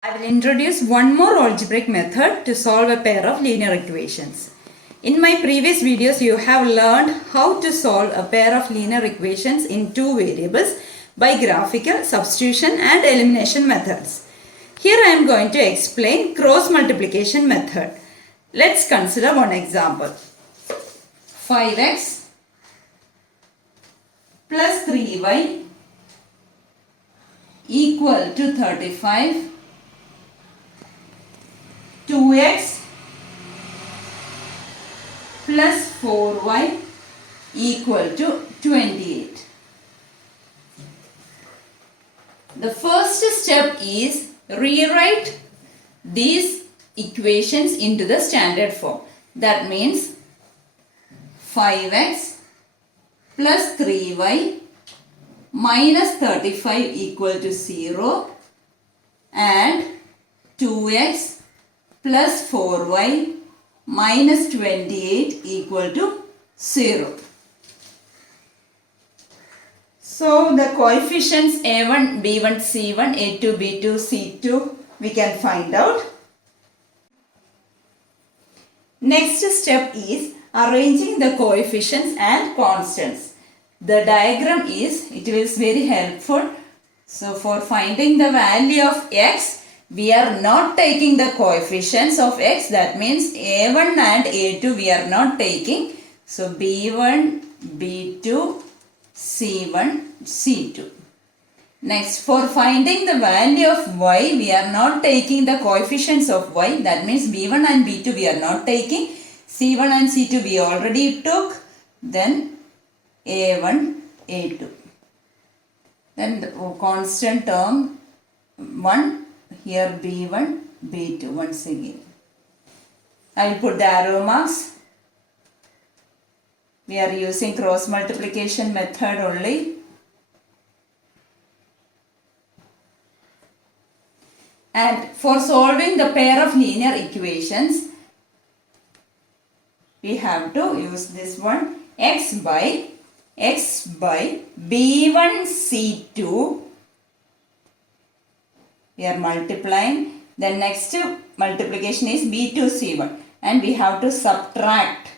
I will introduce one more algebraic method to solve a pair of linear equations. In my previous videos, you have learned how to solve a pair of linear equations in two variables by graphical substitution and elimination methods. Here I am going to explain cross multiplication method. Let's consider one example. 5x plus 3y equal to 35. 2x plus 4y equal to 28. The first step is rewrite these equations into the standard form. That means 5x plus 3y minus 35 equal to 0 and 2x plus 4y minus 28 equal to 0. So the coefficients a1, b1, c1, a2, b2, c2 we can find out. Next step is arranging the coefficients and constants. The diagram is very helpful. So for finding the value of x, we are not taking the coefficients of x. That means a1 and a2 we are not taking. So b1, b2, c1, c2. Next, for finding the value of y, we are not taking the coefficients of y. That means b1 and b2 we are not taking. c1 and c2 we already took. Then a1, a2. Then the constant term 1. Here b1, b2 once again. I will put the arrow marks. We are using cross multiplication method only. And for solving the pair of linear equations, we have to use this one. x by b1 c2. We are multiplying. The next multiplication is b2 c1 and we have to subtract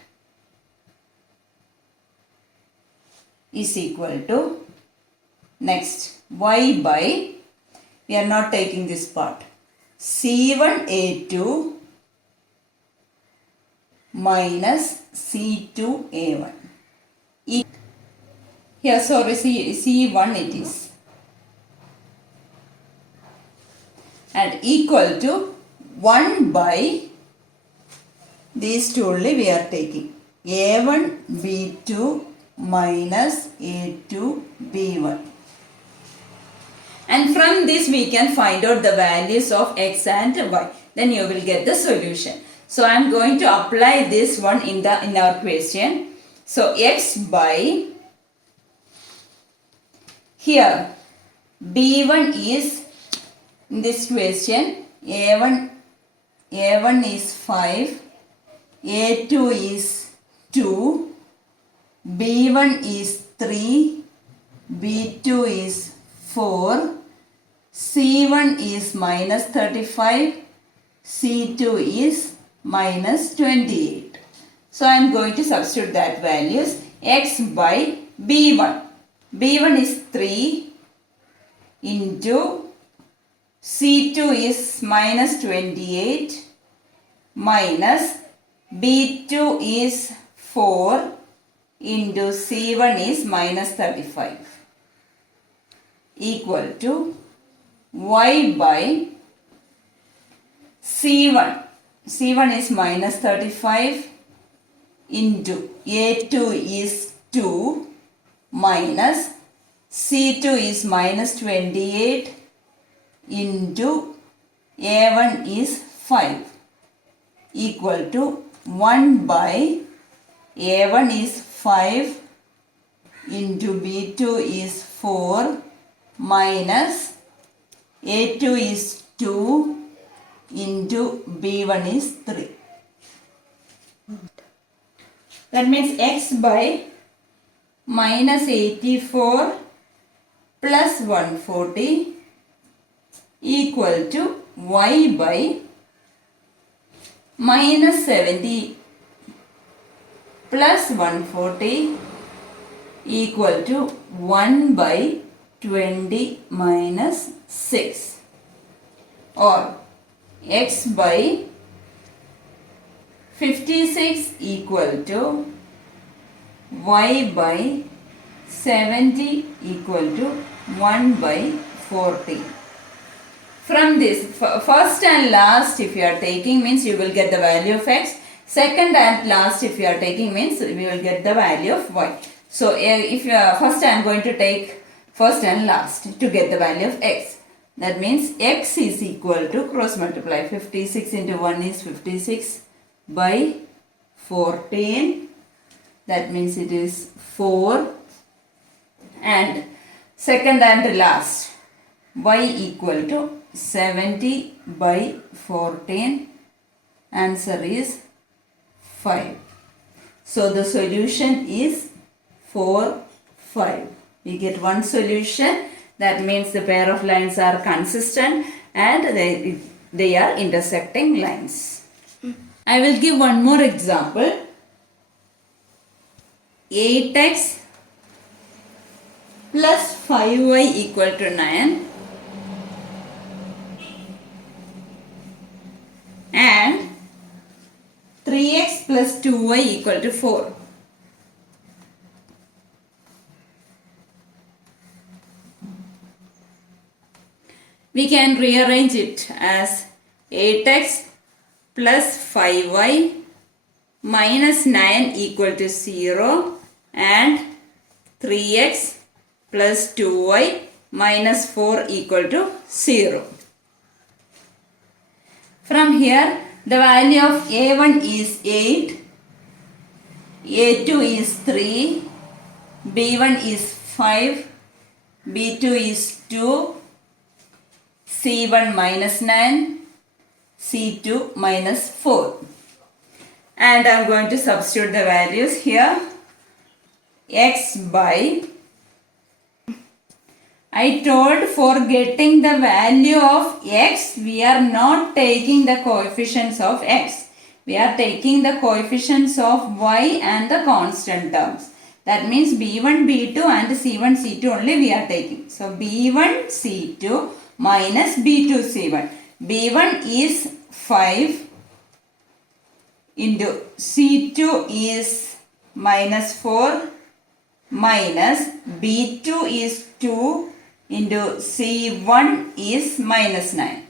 is equal to next y by, we are not taking this part, c1 a2 minus c2 a1. Here sorry c1 it is. And equal to 1 by these two only we are taking, a1 b2 minus a2 b1. And from this we can find out the values of x and y. Then you will get the solution. So I am going to apply this one in our question. So x by, here b1 is, in this question a1 is 5, a2 is 2, b1 is 3, b2 is 4, c1 is minus 35, c2 is minus 28. So I am going to substitute that values. X by b1. b1 is 3 into c2 is minus 28 minus b2 is 4 into c1 is minus 35 equal to y by c1. c1 is minus 35 into a2 is 2 minus c2 is minus 28 into a1 is 5 equal to 1 by a1 is 5 into b2 is 4 minus a2 is 2 into b1 is 3. That means x by minus 84 plus 140 equal to y by minus 70 plus 140 equal to 1 by 20 minus 6, or x by 56 equal to y by 70 equal to 1 by 40. From this, first and last if you are taking means you will get the value of x. Second and last if you are taking means we will get the value of y. So if you are first, I am going to take first and last to get the value of x. That means x is equal to, cross multiply, 56 into 1 is 56 by 14. That means it is 4. And second and last, y equal to 70 by 14. Answer is 5. So the solution is 4, 5. We get one solution. That means the pair of lines are consistent and they are intersecting lines. I will give one more example. 8x plus 5y equal to 9 and 3x plus 2y equal to 4. We can rearrange it as 8x plus 5y minus 9 equal to 0 and 3x plus 2y minus 4 equal to 0. From here, the value of a1 is 8, a2 is 3, b1 is 5, b2 is 2, c1 minus 9, c2 minus 4. And I am going to substitute the values here. X by, I told for getting the value of x, we are not taking the coefficients of x. We are taking the coefficients of y and the constant terms. That means b1, b2 and c1, c2 only we are taking. So b1, c2 minus b2, c1. b1 is 5 into c2 is minus 4 minus b2 is 2 into c1 is minus 9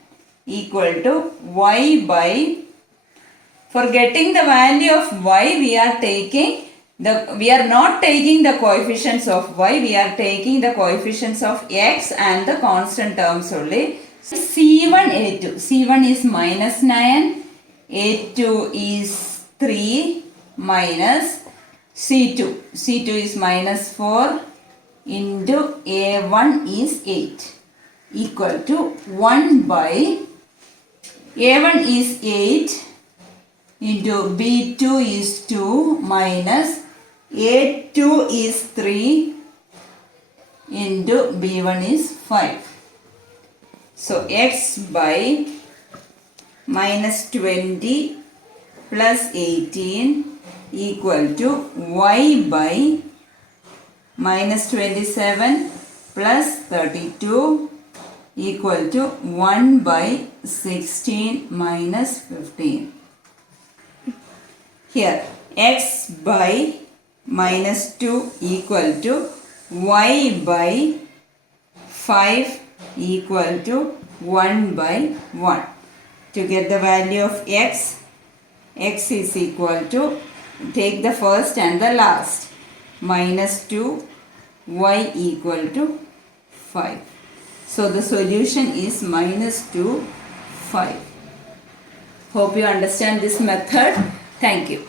equal to y by, for getting the value of y we are not taking the coefficients of y, we are taking the coefficients of x and the constant terms only. C1, A2, C1 is minus 9, A2 is 3 minus C2, C2 is minus 4 into A1 is 8 equal to 1 by, A1 is 8 into B2 is 2 minus A2 is 3 into B1 is 5. So x by minus 20 plus 18 equal to y by minus 27 plus 32 equal to 1 by 16 minus 15. Here x by minus 2 equal to y by 5 equal to 1 by 1. To get the value of x, x is equal to, take the first and the last, minus 2, y equal to 5. So the solution is minus 2, 5. Hope you understand this method. Thank you.